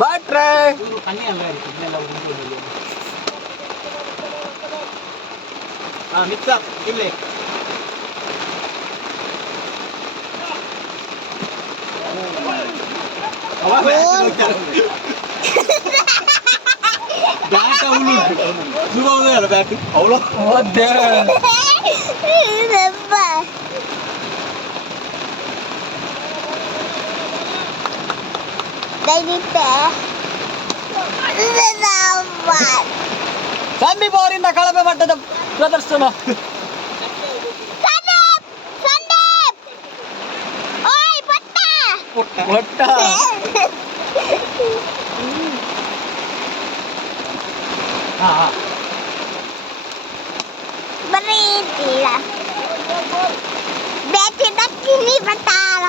ಬ್ಯಾಟ್ರೆ mix up ಇಲ್ಲಿ ಬ್ಯಾಟ್ ಅವಳು ಶುಭ ಬ್ಯಾಟ್ ಅವಳು ಸಂದೀಪ್ ಅವರಿಂದ ಕಳಪೆ ಮಟ್ಟದ ಪ್ರದರ್ಶನ. ಒಟ್ಟ ಬರೀತಿಲ್ಲ ಬೇಟಿದ ಕಿವಿ ಬಟ್ಟಾಲ